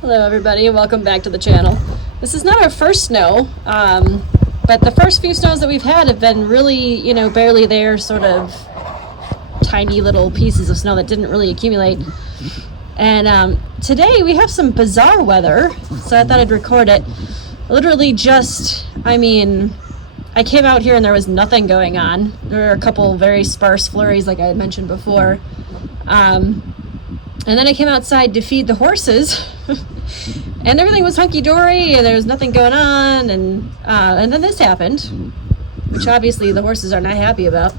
Hello everybody and welcome back to the channel. This is not our first snow, but the first few snows that we've had have been really, barely there, sort of tiny little pieces of snow that didn't really accumulate. And today we have some bizarre weather, so I thought I'd record it. Literally just, I came out here and there was nothing going on. There were a couple very sparse flurries like I had mentioned before. And then I came outside to feed the horses and everything was hunky-dory and there was nothing going on, and then this happened, which obviously the horses are not happy about.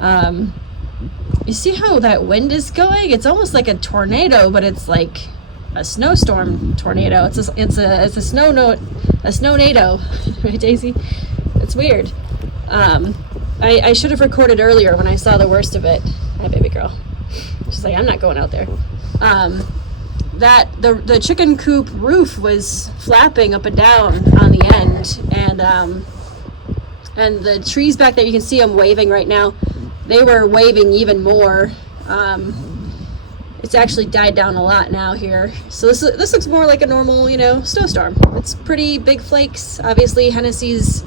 You see how that wind is going? It's almost like a tornado, but it's like a snowstorm tornado. It's a snow-nado, right, Daisy? It's weird. I should have recorded earlier when I saw the worst of it. Hi, baby girl. She's like, I'm not going out there. That the chicken coop roof was flapping up and down on the end, and the trees back there, you can see them waving right now. They were waving even more. It's actually died down a lot now here. So this looks more like a normal, snowstorm. It's pretty big flakes. Obviously, Hennessy's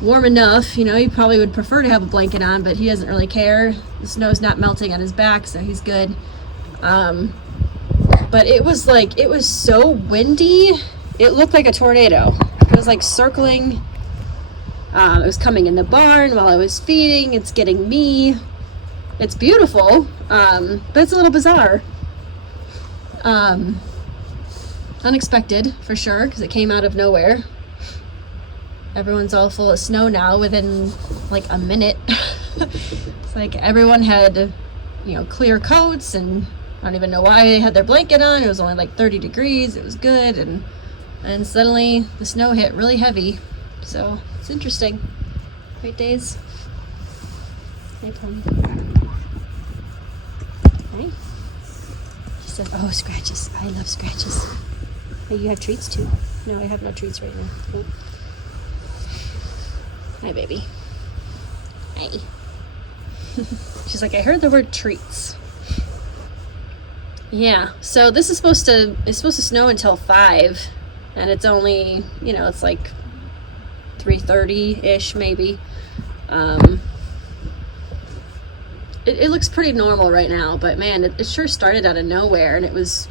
warm enough. He probably would prefer to have a blanket on, but he doesn't really care. The snow's not melting on his back, so he's good. But it was so windy. It looked like a tornado. It was like circling. It was coming in the barn while I was feeding. It's getting me. It's beautiful, but it's a little bizarre. Unexpected, for sure, because it came out of nowhere. Everyone's all full of snow now within like a minute. It's like everyone had, clear coats, and I don't even know why they had their blanket on. It was only like 30 degrees. It was good, and suddenly the snow hit really heavy. So it's interesting. Great days. Hey, pony. Hi. She said, "Oh, scratches. I love scratches." Hey, you have treats too? No, I have no treats right now. Oh. Hi, baby. Hi. She's like, I heard the word treats. Yeah, so this is supposed to snow until 5, and it's only, it's like 3:30-ish maybe. It looks pretty normal right now, but man, it sure started out of nowhere, and it was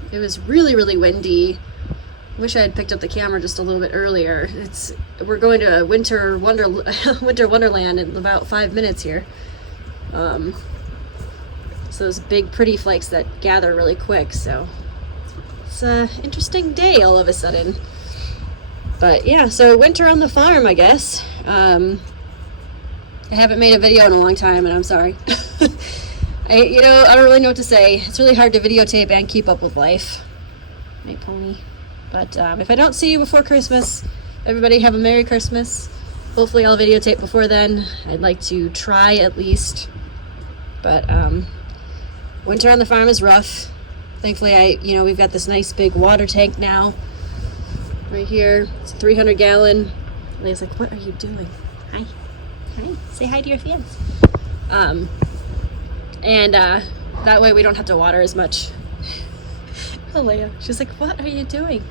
really, really windy. I wish I had picked up the camera just a little bit earlier. We're going to a winter wonderland in about 5 minutes here. So those big pretty flakes that gather really quick, so it's an interesting day all of a sudden. But yeah, so winter on the farm, I guess. I haven't made a video in a long time, and I'm sorry. I don't really know what to say. It's really hard to videotape and keep up with life. My pony. But if I don't see you before Christmas, everybody have a Merry Christmas. Hopefully I'll videotape before then. I'd like to try at least. But winter on the farm is rough. Thankfully, we've got this nice big water tank now. Right here. It's a 300-gallon. Aaleyah's like, what are you doing? Hi. Hi. Say hi to your fans. And that way we don't have to water as much. Aaleyah. She's like, what are you doing?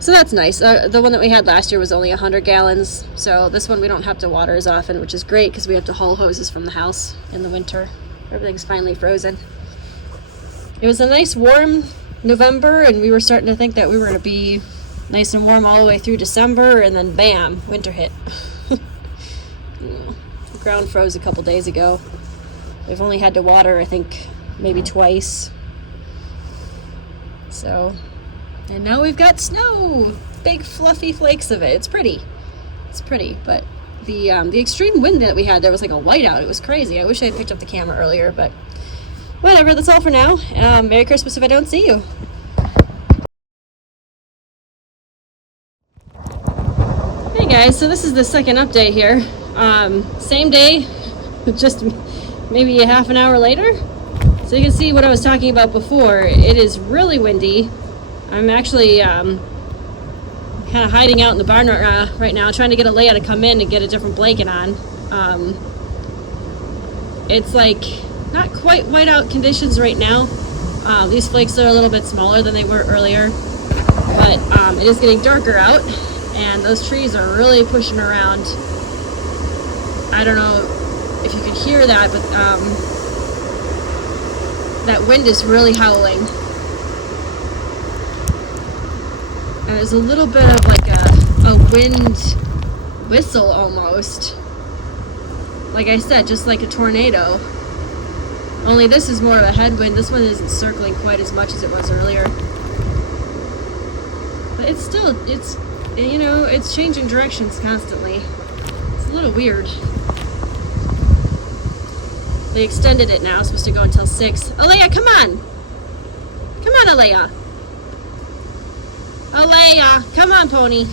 So that's nice. The one that we had last year was only 100 gallons. So this one we don't have to water as often, which is great because we have to haul hoses from the house in the winter. Everything's finally frozen. It was a nice warm November, and we were starting to think that we were going to be nice and warm all the way through December, and then bam, winter hit. The ground froze a couple days ago. We've only had to water, I think, maybe twice. So, and now we've got snow, big fluffy flakes of it. It's pretty, but the extreme wind that we had, there was like a whiteout. It was crazy. I wish I had picked up the camera earlier, but whatever, that's all for now. Merry Christmas if I don't see you. Hey guys, so this is the second update here. Same day, just maybe a half an hour later. So you can see what I was talking about before. It is really windy. I'm actually kind of hiding out in the barn right now, trying to get Aaleyah to come in and get a different blanket on. It's like not quite whiteout conditions right now. These flakes are a little bit smaller than they were earlier, but it is getting darker out, and those trees are really pushing around. I don't know if you could hear that, but that wind is really howling. And there's a little bit of like a wind whistle almost. Like I said, just like a tornado. Only this is more of a headwind. This one isn't circling quite as much as it was earlier. But it's still, you know, it's changing directions constantly. It's a little weird. They extended it now. It's supposed to go until 6. Aaleyah, come on! Come on, Aaleyah! Aaleyah! Come on, pony!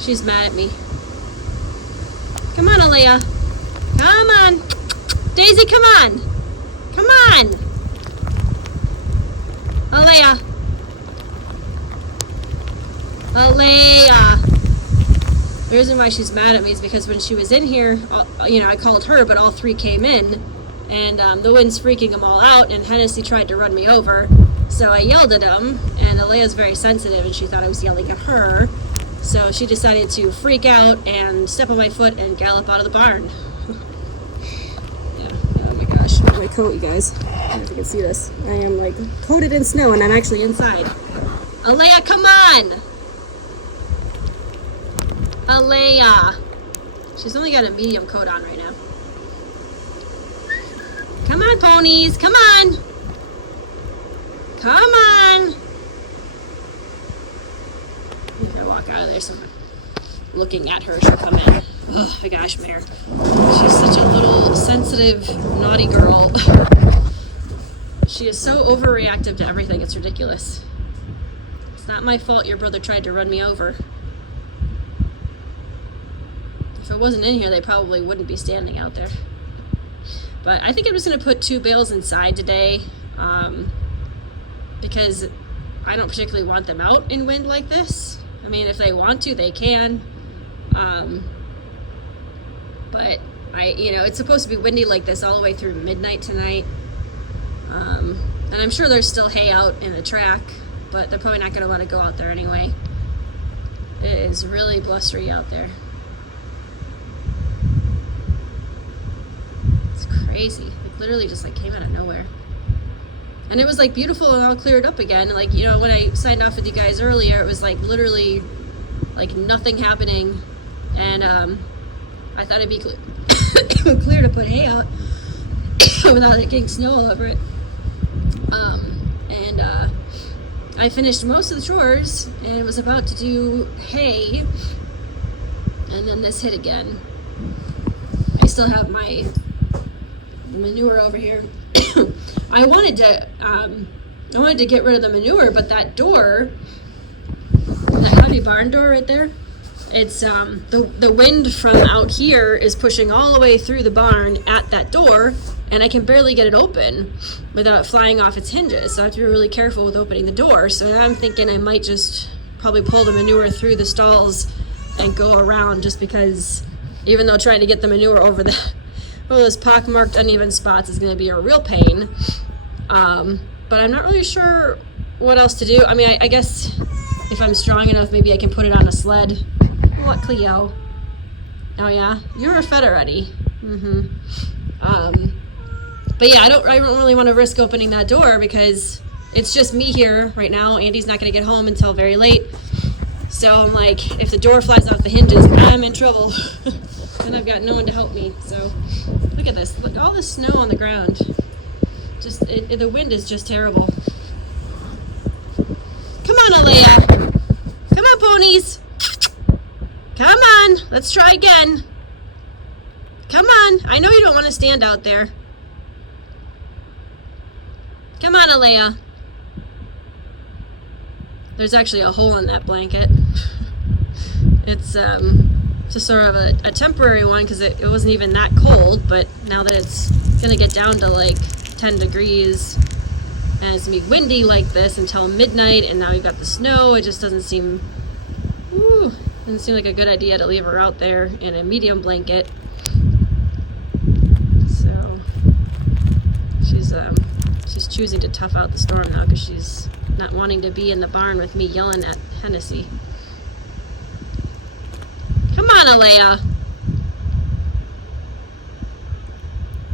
She's mad at me. Come on, Aaleyah! Come on! Daisy, come on! Come on! Aaleyah! Aaleyah! The reason why she's mad at me is because when she was in here, you know, I called her, but all 3 came in, and the wind's freaking them all out, and Hennessy tried to run me over, so I yelled at him, and Aaleyah's very sensitive, and she thought I was yelling at her, so she decided to freak out and step on my foot and gallop out of the barn. Yeah. Oh my gosh, look at my coat, you guys. I don't know if you can see this. I am like coated in snow, and I'm actually inside. Aaleyah, come on! Aaleyah! She's only got a medium coat on right now. Come on, ponies! Come on! Come on! I'm gonna walk out of there so I'm looking at her. She'll come in. Oh my gosh, Mare. She's such a little sensitive, naughty girl. She is so overreactive to everything. It's ridiculous. It's not my fault your brother tried to run me over. If it wasn't in here, they probably wouldn't be standing out there. But I think I'm just going to put 2 bales inside today, because I don't particularly want them out in wind like this. I mean, if they want to, they can. But you know, it's supposed to be windy like this all the way through midnight tonight. And I'm sure there's still hay out in the track, but they're probably not going to want to go out there anyway. It is really blustery out there. Crazy. It literally just like came out of nowhere. And it was like beautiful and all cleared up again. Like, you know, when I signed off with you guys earlier, it was like literally like nothing happening. And I thought it'd be clear to put hay out without it getting snow all over it. I finished most of the chores and was about to do hay, and then this hit again. I still have my manure over here. I wanted to get rid of the manure, but that door, the heavy barn door right there, it's the wind from out here is pushing all the way through the barn at that door, and I can barely get it open without flying off its hinges. So I have to be really careful with opening the door. So now I'm thinking I might just probably pull the manure through the stalls and go around, just because even though trying to get the manure over those pockmarked uneven spots is going to be a real pain. But I'm not really sure what else to do. I mean, I guess if I'm strong enough, maybe I can put it on a sled. What, Cleo? Oh yeah, you're a fed already. But yeah, I don't really want to risk opening that door because it's just me here right now. Andy's not going to get home until very late. So I'm like, if the door flies off the hinges, I'm in trouble. And I've got no one to help me. So look at this. Look, all this snow on the ground. Just the wind is just terrible. Come on, Aaleyah. Come on, ponies. Come on. Let's try again. Come on. I know you don't want to stand out there. Come on, Aaleyah. There's actually a hole in that blanket. It's just sort of a temporary one because it wasn't even that cold, but now that it's gonna get down to like 10 degrees and it's gonna be windy like this until midnight, and now we've got the snow, it just doesn't seem like a good idea to leave her out there in a medium blanket. So she's choosing to tough out the storm now because she's not wanting to be in the barn with me yelling at Hennessy. Come on, Aaleyah.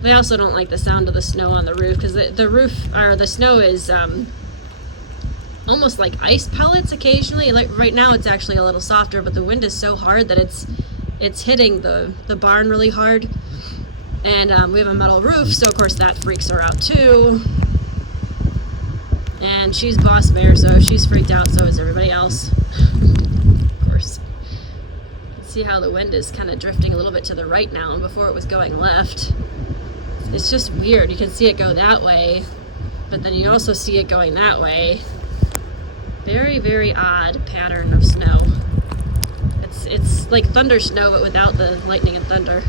They also don't like the sound of the snow on the roof because the roof, or the snow is almost like ice pellets occasionally. Like right now it's actually a little softer, but the wind is so hard that it's hitting the barn really hard. And we have a metal roof, so of course that freaks her out too. And she's boss bear, so she's freaked out, so is everybody else. Of course. See how the wind is kind of drifting a little bit to the right now, and before it was going left. It's just weird. You can see it go that way, but then you also see it going that way. Very, very odd pattern of snow. It's like thunder snow, but without the lightning and thunder.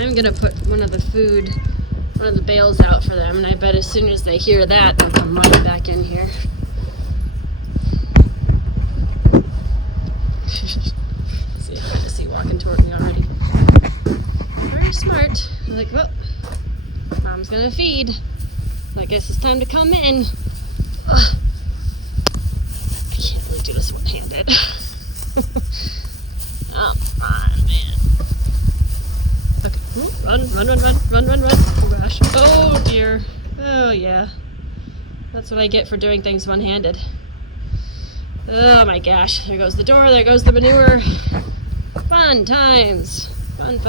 I'm gonna put one of the bales out for them, and I bet as soon as they hear that, they'll come running back in here. See, Hennessy walking toward me already. Very smart. I'm like, well, Mom's gonna feed. I guess it's time to come in. Ugh. I can't really do this one-handed. Oh, come on, man. Okay. Run. Oh gosh. Oh dear. Oh yeah. That's what I get for doing things one-handed. Oh my gosh. There goes the door, there goes the manure. Fun times. Fun.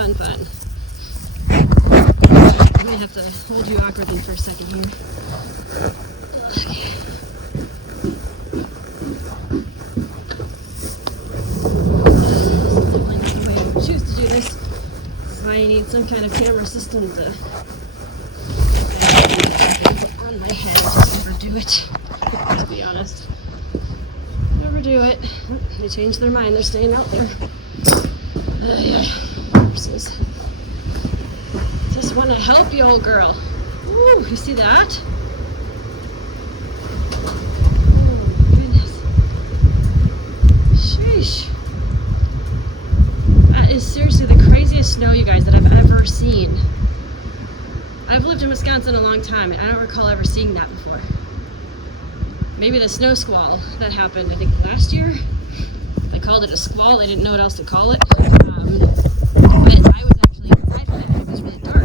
I might have to hold you awkwardly for a second here. Okay. Definitely not the way I would choose to do this. So I need some kind of camera system to on my head. Just never do it, to be honest. Never do it. They changed their mind. They're staying out there. Yeah. Horses. Just want to help you, old girl. Ooh, you see that? Oh, goodness. Sheesh. That is seriously the craziest snow, you guys, that I've ever seen. I've lived in Wisconsin a long time, and I don't recall ever seeing that before. Maybe the snow squall that happened, I think, last year. They called it a squall. They didn't know what else to call it. But I was actually inside for that. It was really dark.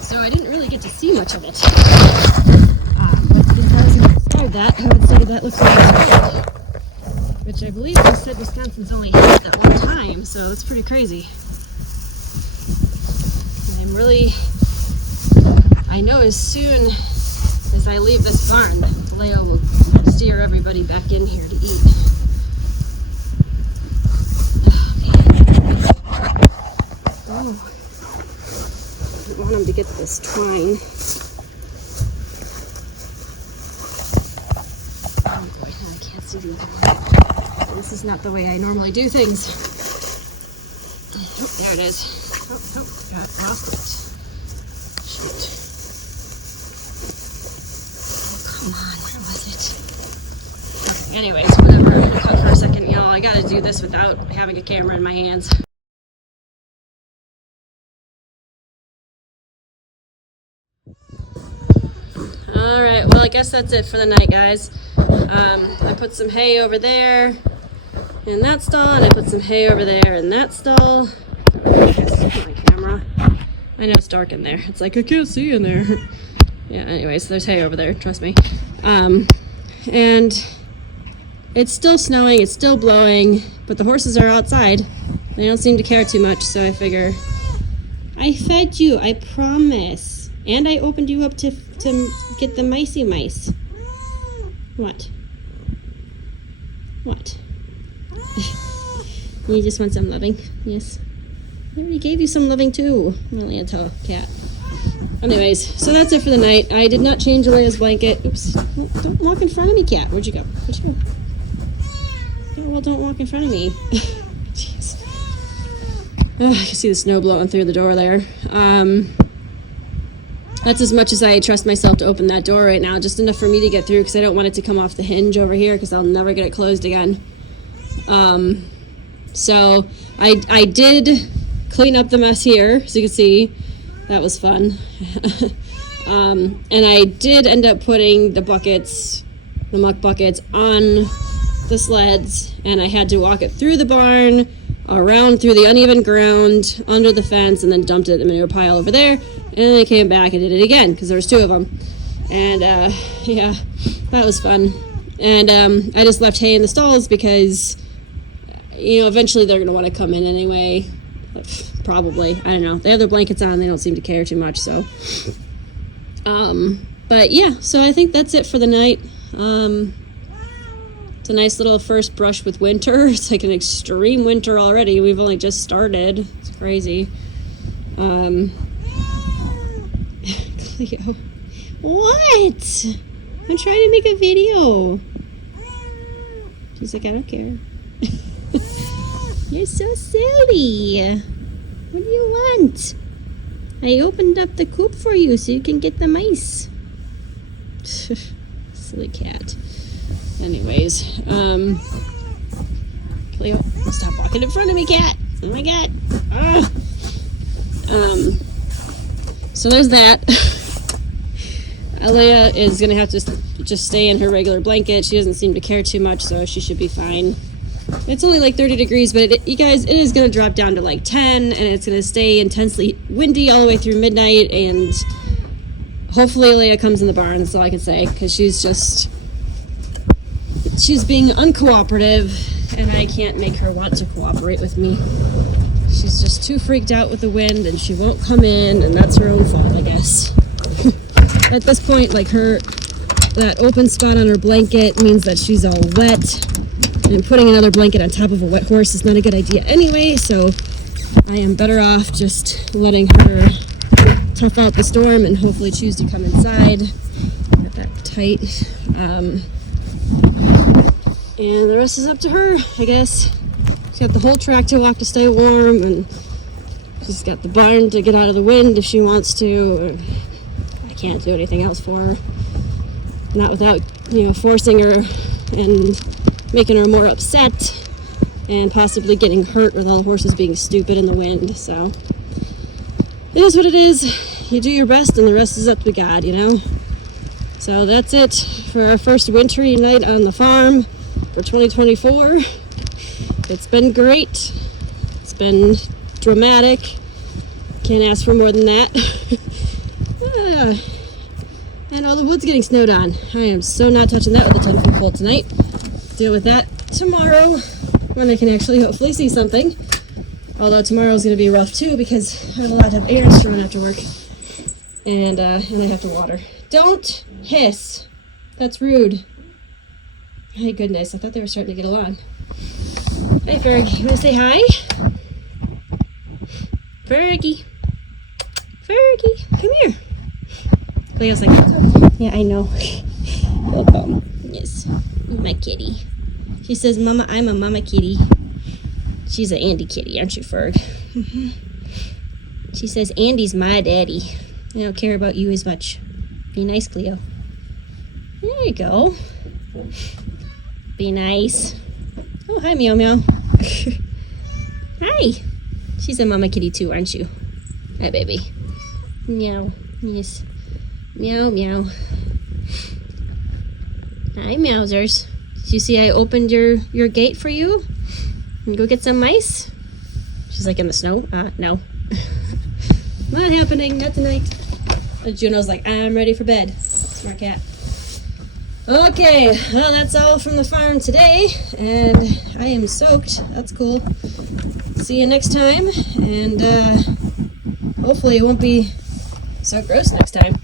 So I didn't really get to see much of it. But if I was going to describe that, I would say that looks like a squall. Which I believe they said Wisconsin's only hit it that one time, so that's pretty crazy. I know as soon as I leave this barn, Leo will steer everybody back in here to eat. Oh, man. Oh. I want him to get this twine. Oh boy, I can't see the other one. This is not the way I normally do things. Oh, there it is. Oh, got lost it. Shoot. Oh, come on, where was it? Okay, anyways, whatever. I'm gonna cut for a second, y'all. I gotta do this without having a camera in my hands. Alright, well, I guess that's it for the night, guys. I put some hay over there in that stall, and I put some hay over there in that stall. I guess my camera. I know it's dark in there. It's like I can't see in there. Yeah, anyways, there's hay over there, trust me. And it's still snowing, it's still blowing, but the horses are outside. They don't seem to care too much, so I figure I fed you, I promise. And I opened you up to get the micey mice. What? What? You just want some loving? Yes. I already gave you some loving too. Really a tall cat. Anyways, so that's it for the night. I did not change Aaleyah's blanket. Oops. Don't walk in front of me, cat. Where'd you go? Where'd you go? Oh, well, don't walk in front of me. Jeez. Oh, I can see the snow blowing through the door there. That's as much as I trust myself to open that door right now. Just enough for me to get through because I don't want it to come off the hinge over here because I'll never get it closed again. So I did clean up the mess here, so you can see. That was fun. And I did end up putting the buckets, the muck buckets, on the sleds, and I had to walk it through the barn, around through the uneven ground, under the fence, and then dumped it in the manure pile over there. And then I came back and did it again because there was 2 of them. And yeah, that was fun. And I just left hay in the stalls because, you know, eventually they're going to want to come in anyway. Probably. I don't know. They have their blankets on. They don't seem to care too much, so. But yeah, so I think that's it for the night. It's a nice little first brush with winter. It's like an extreme winter already. We've only just started. It's crazy. Cleo. What? I'm trying to make a video. She's like, I don't care. You're so silly. What do you want? I opened up the coop for you so you can get the mice. Silly cat. Anyways, Cleo, stop walking in front of me, cat. Oh my god. Ah. So there's that. Aaleyah is gonna have to just stay in her regular blanket. She doesn't seem to care too much, so she should be fine. It's only like 30 degrees, but you guys, it is going to drop down to like 10, and it's going to stay intensely windy all the way through midnight, and hopefully Aaleyah comes in the barn. That's all I can say, because she's being uncooperative, and I can't make her want to cooperate with me. She's just too freaked out with the wind, and she won't come in, and that's her own fault, I guess. At this point, like that open spot on her blanket means that she's all wet. And putting another blanket on top of a wet horse is not a good idea anyway, so I am better off just letting her tough out the storm and hopefully choose to come inside. Got that tight. And the rest is up to her, I guess. She's got the whole track to walk to stay warm, and she's got the barn to get out of the wind if she wants to. I can't do anything else for her. Not without, forcing her and making her more upset and possibly getting hurt with all the horses being stupid in the wind. So it is what it is. You do your best and the rest is up to God, So that's it for our first wintry night on the farm for 2024. It's been great. It's been dramatic. Can't ask for more than that. And all the wood's getting snowed on. I am so not touching that with a 10-foot pole tonight. Deal with that tomorrow when I can actually hopefully see something. Although tomorrow's going to be rough too because I have a lot of errands to run after work. And I have to water. Don't hiss. That's rude. My goodness, I thought they were starting to get along. Hey Fergie, you want to say hi? Fergie. Fergie, come here. Cleo's like, yeah, I know. He'll come. Yes. My kitty. She says, Mama, I'm a mama kitty. She's an Andy kitty, aren't you, Ferg? She says, Andy's my daddy. I don't care about you as much. Be nice, Cleo. There you go. Be nice. Oh, hi, Meow Meow. Hi. She's a mama kitty too, aren't you? Hi, baby. Meow. Yes. Meow, meow. Hi, Meowsers. Did you see I opened your gate for you? And go get some mice? She's like, in the snow? No. Not happening, not tonight. Juno's like, I'm ready for bed. Smart cat. Okay, well, that's all from the farm today. And I am soaked. That's cool. See you next time. And hopefully it won't be so gross next time.